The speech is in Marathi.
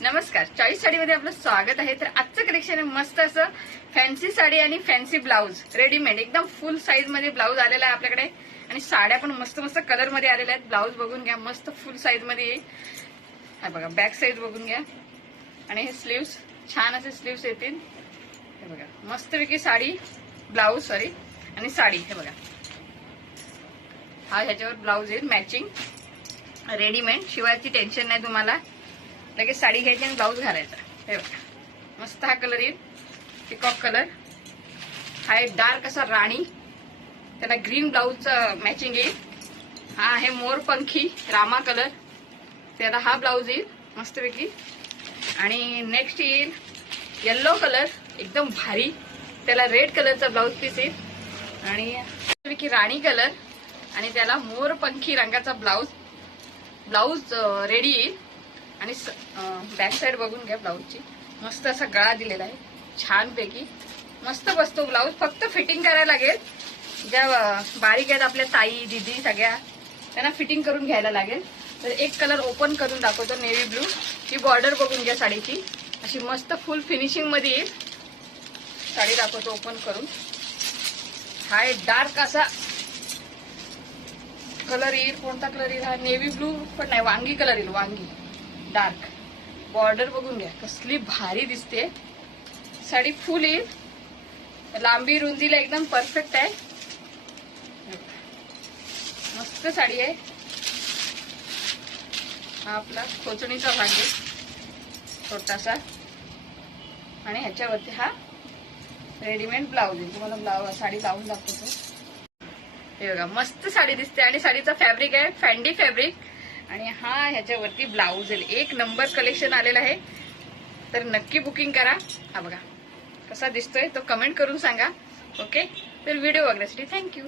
नमस्कार, चॉईस साडीमध्ये आपलं स्वागत आहे। तर आजचं कलेक्शन आहे मस्त असं फॅन्सी साडी आणि फॅन्सी ब्लाऊज रेडीमेड, एकदम फुल साईज मध्ये ब्लाऊज आलेला आहे आपल्याकडे। आणि साड्या पण मस्त मस्त कलर मध्ये आलेल्या आहेत। ब्लाऊज बघून घ्या, मस्त फुल साईज मध्ये येईल। हा बघा, बॅक साईज बघून घ्या। आणि हे स्लीव्स, छान असे स्लीव्स येतील। हे बघा, मस्तपैकी साडी, ब्लाऊज सॉरी आणि साडी। हे बघा, हा ह्याच्यावर ब्लाऊज येईल मॅचिंग रेडीमेड, शिवायची टेन्शन नाही तुम्हाला। लगेच साडी घ्यायची आणि ब्लाऊज घालायचा। हे बघा, मस्त हा कलर येईल, पिकॉक कलर। हा एक डार्क असा राणी, त्याला ग्रीन ब्लाऊजचं मॅचिंग येईल। हा आहे मोरपंखी रामा कलर, त्याला हा ब्लाऊज येईल मस्तपैकी। आणि नेक्स्ट येईल येल्लो कलर, एकदम भारी, त्याला रेड कलरचा ब्लाऊज पीस येईल। आणि मस्तपैकी राणी कलर, आणि त्याला मोरपंखी रंगाचा ब्लाऊज रेडी येईल। आणि बॅक साइड बघून घ्या ब्लाऊजची, मस्त असा गळा दिलेला आहे, छान पैकी मस्त बसतो ब्लाऊज। फक्त फिटिंग करायला लागेल, ज्या बारीक आहेत आपल्या ताई दीदी सगळ्या, त्यांना फिटिंग करून घ्यायला लागेल। तर एक कलर ओपन करून दाखवतो, नेव्ही ब्लू। ही बॉर्डर बघून घ्या साडीची, अशी मस्त फुल फिनिशिंग मध्ये येईल। साडी दाखवतो ओपन करून। हा एक डार्क असा कलर येईल, कोणता कलर येईल हा, नेव्ही ब्लू पण नाही, वांगी कलर येईल, वांगी डार्क। बॉर्डर बघून घ्या, कसली भारी दिसते साडी, फुल येईल, लांबी रुंदीला एकदम परफेक्ट आहे। मस्त साडी आहे। हा आपला खोचणीचा भाग आहे छोटासा, आणि ह्याच्यावरती हा रेडीमेड ब्लाऊज आहे। तुम्हाला साडी लावून दाखवतो। हे बघा, मस्त साडी दिसते, आणि साडीचा फॅब्रिक आहे फॅन्डी फॅब्रिक। आणि हा ह्याच्यावरती ब्लाऊज आहे। एक नंबर कलेक्शन आलेला आहे, तर नक्की बुकिंग करा। हा बघा कसा दिसतोय तो कमेंट करून सांगा। ओके, तर व्हिडिओ बघण्यासाठी थँक्यू।